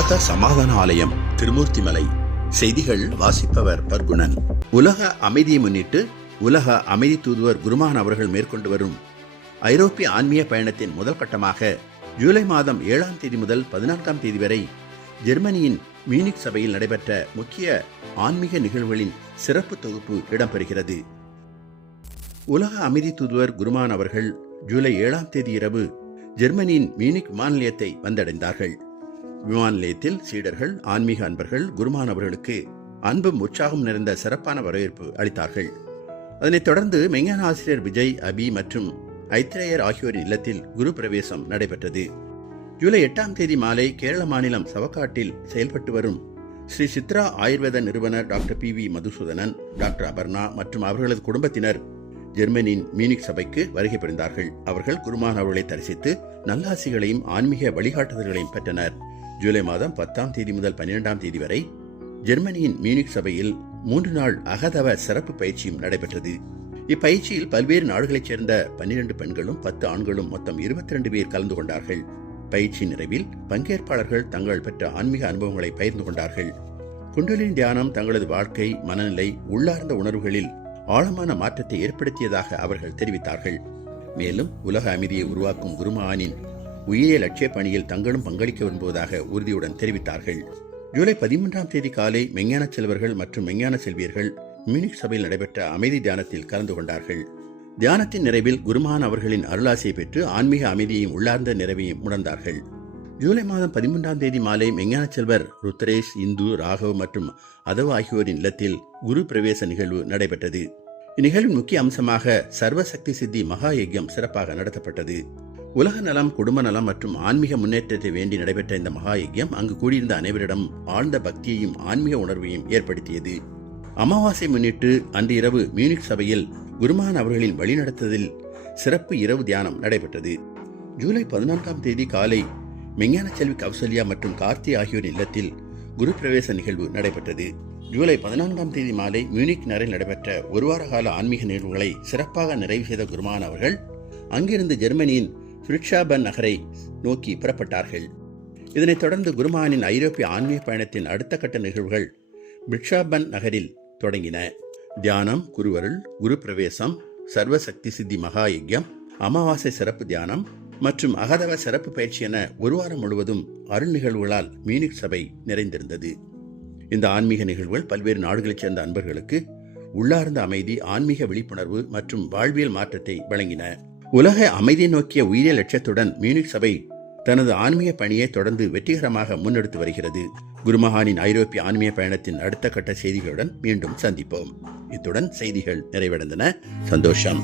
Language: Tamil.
உலக சமாதான ஆலயம் திருமூர்த்திமலை. செய்திகள் வாசிப்பவர் பர்குணன். உலக அமைதியை முன்னிட்டு உலக அமைதி தூதுவர் குருமான் அவர்கள் மேற்கொண்டு வரும் ஐரோப்பிய ஆன்மீக பயணத்தின் முதல் கட்டமாக ஜூலை மாதம் 7ஆம் தேதி முதல் 14ஆம் தேதி வரை ஜெர்மனியின் மியூனிக் சபையில் நடைபெற்ற முக்கிய ஆன்மீக நிகழ்வுகளின் சிறப்பு தொகுப்பு இடம்பெறுகிறது. உலக அமைதி தூதுவர் குருமான் அவர்கள் ஜூலை 7ஆம் தேதி இரவு ஜெர்மனியின் மியூனிக் விமான நிலையத்தை வந்தடைந்தார்கள். விமான நிலையத்தில் சீடர்கள், ஆன்மீக அன்பர்கள் குருமான் அவர்களுக்கு அன்பும் உற்சாகம் நிறைந்த சிறப்பான வரவேற்பு அளித்தார்கள். அதனைத் தொடர்ந்து மெஞ்ஞான ஆசிரியர் விஜய், அபி மற்றும் ஐத்ரேயர் ஆகியோரின் இல்லத்தில் குரு பிரவேசம் நடைபெற்றது. ஜூலை 8ஆம் தேதி மாலை கேரள மாநிலம் சவக்காட்டில் செயல்பட்டு வரும் ஸ்ரீ சித்ரா ஆயுர்வேத நிறுவனர் doctor PV Madhusudhanan, doctor Aparna மற்றும் அவர்களது குடும்பத்தினர் ஜெர்மனியின் மியூனிக் சபைக்கு வருகை புரிந்தார்கள். அவர்கள் குருமான் அவர்களை தரிசித்து நல்லாசிகளையும் ஆன்மீக வழிகாட்டுதல்களையும் பெற்றனர். ஜூலை மாதம் 10ஆம் தேதி முதல் 12ஆம் தேதி வரை ஜெர்மனியின் மியூனிக் சபையில் 3 நாள் அகதவ சிறப்பு பயிற்சியும் நடைபெற்றது. இப்பயிற்சியில் பல்வேறு நாடுகளைச் சேர்ந்த 12 பெண்களும் 10 ஆண்களும் மொத்தம் 22 பேர் கலந்து கொண்டார்கள். பயிற்சி நிறைவில் பங்கேற்பாளர்கள் தங்கள் பெற்ற ஆன்மீக அனுபவங்களை பகிர்ந்து கொண்டார்கள். குண்டலினி தியானம் தங்களது வாழ்க்கை, மனநிலை, உள்ளார்ந்த உணர்வுகளில் ஆழமான மாற்றத்தை ஏற்படுத்தியதாக அவர்கள் தெரிவித்தார்கள். மேலும் உலக அமைதியை உருவாக்கும் குருமகானின் உயிரிய லட்சிய பணியில் தங்களும் பங்களிக்க விரும்புவதாக உறுதியுடன் தெரிவித்தார்கள். ஜூலை 13ஆம் தேதி காலை மெஞ்ஞான செல்வர்கள் மற்றும் மெஞ்ஞான செல்வியர்கள் மியூனிக் சபையில் நடைபெற்ற அமைதி தியானத்தில் கலந்து கொண்டார்கள். தியானத்தின் நிறைவில் குருமகான் அவர்களின் அருளாசியை பெற்று ஆன்மீக அமைதியையும் உள்ளார்ந்த நிறைவையும் உணர்ந்தார்கள். ஜூலை மாதம் 13ஆம் தேதி மாலை மெஞ்ஞான செல்வர் ருத்ரேஷ், இந்து, ராகவ் மற்றும் அதவ் ஆகியோரின் இல்லத்தில் குரு பிரவேச நிகழ்வு நடைபெற்றது. இந்நிகழ்வின் முக்கிய அம்சமாக சர்வசக்தி சித்தி மகா யஜ்யம் சிறப்பாக நடத்தப்பட்டது. உலக நலம், குடும்ப நலம் மற்றும் ஆன்மீக முன்னேற்றத்தை வேண்டி நடைபெற்ற இந்த மகா யஜ்யம் அங்கு கூடியிருந்த அனைவரிடம் ஆழ்ந்த பக்தியையும் ஆன்மீக உணர்வையும் ஏற்படுத்தியது. அமாவாசை முன்னிட்டு அன்று இரவு மியூனிக் சபையில் குருமகான் அவர்களின் வழிநடத்துதலில் சிறப்பு இரவு தியானம் நடைபெற்றது. ஜூலை 14ஆம் தேதி காலை மெஞ்ஞான செல்வி கௌசல்யா மற்றும் கார்த்தி ஆகியோரின் இல்லத்தில் குரு பிரவேச நிகழ்வு நடைபெற்றது. ஜூலை 14ஆம் தேதி மாலை மியூனிக் நகரில் நடைபெற்ற ஒரு வார கால ஆன்மீக நிகழ்வுகளை சிறப்பாக நிறைவு செய்த குருமகான் அவர்கள் அங்கிருந்து ஜெர்மனியின் ஃபிரிட்ஷாபன் நகரை நோக்கி புறப்பட்டார்கள். இதனைத் தொடர்ந்து குருமகானின் ஐரோப்பிய ஆன்மீக பயணத்தின் அடுத்த கட்ட நிகழ்வுகள் பிரிட்ஷாபன் நகரில் தொடங்கின. தியானம், குருவருள், குரு பிரவேசம், சர்வசக்தி சித்தி மகா யஜ்யம், அமாவாசை சிறப்பு தியானம் மற்றும் அகதவ சிறப்பு பயிற்சி என ஒரு வாரம் முழுவதும் அருள் நிகழ்வுகளால் மியூனிக் சபை நிறைந்திருந்தது. இந்த ஆன்மீக நிகழ்வுகள் பல்வேறு நாடுகளைச் சேர்ந்த அன்பர்களுக்கு உள்ளார்ந்த அமைதி, ஆன்மீக விழிப்புணர்வு மற்றும் வாழ்வியல் மாற்றத்தை வழங்கின. உலக அமைதியை நோக்கிய உயிரிய லட்சியத்துடன் மியூனிக் சபை தனது ஆன்மீக பணியை தொடர்ந்து வெற்றிகரமாக முன்னெடுத்து வருகிறது. குருமகானின் ஐரோப்பிய ஆன்மீக பயணத்தின் அடுத்த கட்ட செய்திகளுடன் மீண்டும் சந்திப்போம். இத்துடன் செய்திகள் நிறைவடைந்தன. சந்தோஷம்.